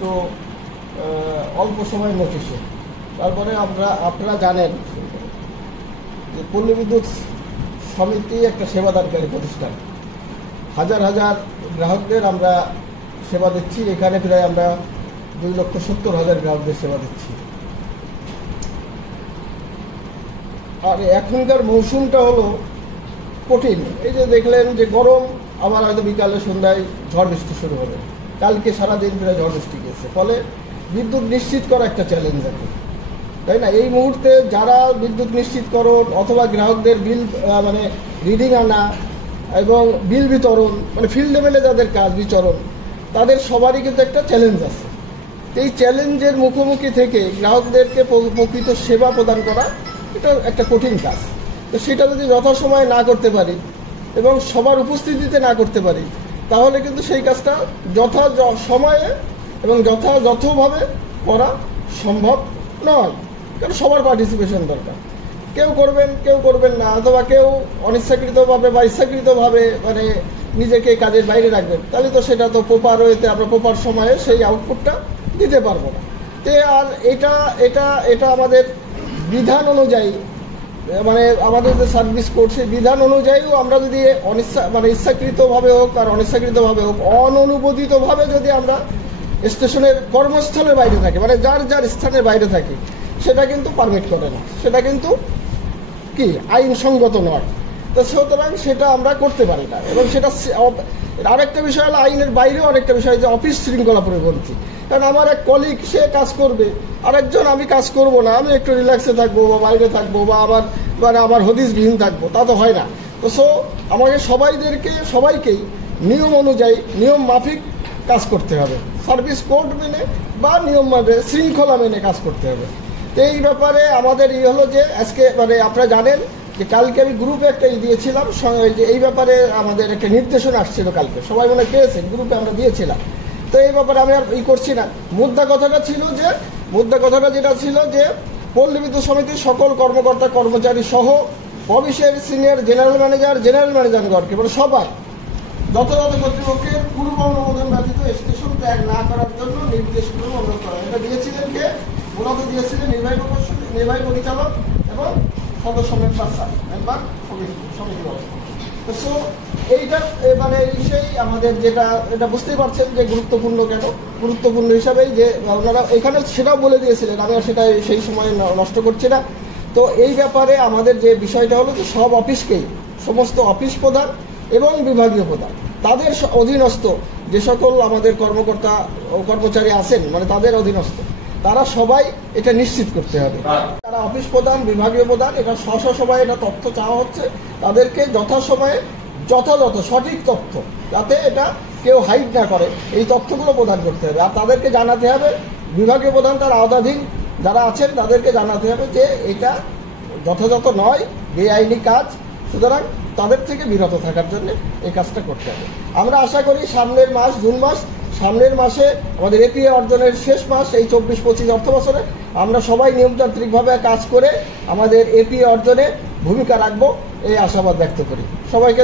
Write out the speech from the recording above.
তো অল্প সময় নোটিশে। তারপরে আপনারা জানেন যে পল্লী বিদ্যুৎ সমিতি একটা সেবাদানকারী প্রতিষ্ঠান। হাজার হাজার গ্রাহকদের আমরা সেবা দিচ্ছি। এখানে প্রায় আমরা 2,70,000 গ্রাহকদের সেবা দিচ্ছি। আর এখনকার মৌসুমটা হলো কঠিন। এই যে দেখলেন যে গরম, আবার হয়তো বিকালে সন্ধ্যায় ঝড় বৃষ্টি শুরু হবে। কালকে সারাদিন প্রায় ঝড় বৃষ্টি গেছে, ফলে বিদ্যুৎ নিশ্চিত করা একটা চ্যালেঞ্জ আছে, তাই না? এই মুহূর্তে যারা বিদ্যুৎ নিশ্চিতকরণ অথবা গ্রাহকদের বিল মানে রিডিং আনা এবং বিল বিতরণ, মানে ফিল্ড লেভেলে যাদের কাজ বিতরণ, তাদের সবারই কিন্তু একটা চ্যালেঞ্জ আছে। এই চ্যালেঞ্জের মুখোমুখি থেকে গ্রাহকদেরকে প্রকৃত সেবা প্রদান করা এটা একটা কঠিন কাজ। তো সেটা যদি যথাসময়ে না করতে পারি এবং সবার উপস্থিতিতে না করতে পারি, তাহলে কিন্তু সেই কাজটা সময়ে এবং যথাযথভাবে করা সম্ভব নয়। কারণ সবার পার্টিসিপেশন দরকার। কেউ করবেন, কেউ করবেন না, অথবা কেউ অনিচ্ছাকৃতভাবে বা ইচ্ছাকৃতভাবে মানে নিজেকে কাজের বাইরে রাখবেন, তাহলে তো সেটা তো প্রপার ওয়েতে আমরা প্রপার সময়ে সেই আউটপুটটা দিতে পারবো না। আর এটা আমাদের বিধান অনুযায়ী, মানে আমাদের যে সার্ভিস কোড, সেই বিধান অনুযায়ীও আমরা যদি ইচ্ছাকৃতভাবে হোক আর অনিচ্ছাকৃতভাবে হোক, অননুমোদিতভাবে যদি আমরা স্টেশনের কর্মস্থলের বাইরে থাকি, মানে যার স্থানের বাইরে থাকি, সেটা কিন্তু পারমিট করে না, সেটা কিন্তু কি আইনসঙ্গত নয়। তো সুতরাং সেটা আমরা করতে পারি না। এবং সেটা আরেকটা বিষয় হলো আইনের বাইরেও আরেকটা বিষয়, যে অফিস শৃঙ্খলা পরিপন্থী। কারণ আমার এক কলিগ সে কাজ করবে, আরেকজন আমি কাজ করব না, আমি একটু রিল্যাক্সে থাকবো বা বাইরে থাকবো বা আমার হদিসবিহীন থাকবো, তা তো হয় না। তো আমাকে সবাইকেই নিয়ম অনুযায়ী নিয়ম মাফিক কাজ করতে হবে, সার্ভিস কোড মেনে বা নিয়ম মেনে শৃঙ্খলা মেনে কাজ করতে হবে। তো এই ব্যাপারে আমাদের হলো যে আজকে মানে আপনারা জানেন যে কালকে আমি গ্রুপে একটা দিয়েছিলাম, যে এই ব্যাপারে আমাদের একটা নির্দেশনা আসছিল কালকে, সবাই মনে পেয়েছেন, গ্রুপে আমরা দিয়েছিলাম। তো এই ব্যাপারে আমি আর করছি না। মুদ্রা কথাটা যেটা ছিল যে পল্লী বিদ্যুৎ সমিতির সকল কর্মকর্তা কর্মচারী সহ অফিসের সিনিয়র জেনারেল ম্যানেজারগণকে মানে সবার যথাযথ কর্তৃপক্ষের পূর্ব অনুমোদন ব্যতীত স্টেশন ত্যাগ না করার জন্য নির্দেশগুলো অনুরোধ করা। এটা দিয়েছিলেন কে? মূলত দিয়েছিলেন নির্বাহী পরিচালক এবং সদস্য মেম্বার সমিতি ব্যবস্থা। তো এইটা মানে সেই আমাদের এটা বুঝতেই পারছেন যে গুরুত্বপূর্ণ। কেন গুরুত্বপূর্ণ হিসাবেই যে ওনারা এখানে সেটাও বলে দিয়েছিলেন, আমি সেটা সেই সময় নষ্ট করছি না। তো এই ব্যাপারে আমাদের যে বিষয়টা হলো যে সব অফিসকেই, সমস্ত অফিস প্রধান এবং বিভাগীয় প্রধান, তাদের অধীনস্থ যে সকল আমাদের কর্মকর্তা ও কর্মচারী আছেন, মানে তাদের অধীনস্থ, তারা সবাই এটা নিশ্চিত করতে হবে। তারা অফিস প্রধান, বিভাগীয় প্রধান, এটা সবাই এটা তথ্য চাওয়া হচ্ছে, তাদেরকে যথাসময়ে যথাযথ সঠিক তথ্য, যাতে এটা কেউ হাইড না করে, এই তথ্যগুলো প্রদান করতে হবে। আর তাদেরকে জানাতে হবে, বিভাগীয় প্রধান তার আওতাধীন যারা আছেন তাদেরকে জানাতে হবে যে এটা যথাযথ নয়, বেআইনি কাজ, সুতরাং তাদের থেকে বিরত থাকার জন্য এই কাজটা করতে হবে। আমরা আশা করি সামনের মাস জুন মাস, সামনের মাসে আমাদের এপিএ অর্জনের শেষ মাস, এই 24-25 অর্থ বছরে আমরা সবাই নিয়মতান্ত্রিকভাবে কাজ করে আমাদের এপিএ অর্জনে ভূমিকা রাখবো, এই আশাবাদ ব্যক্ত করি। সবাইকে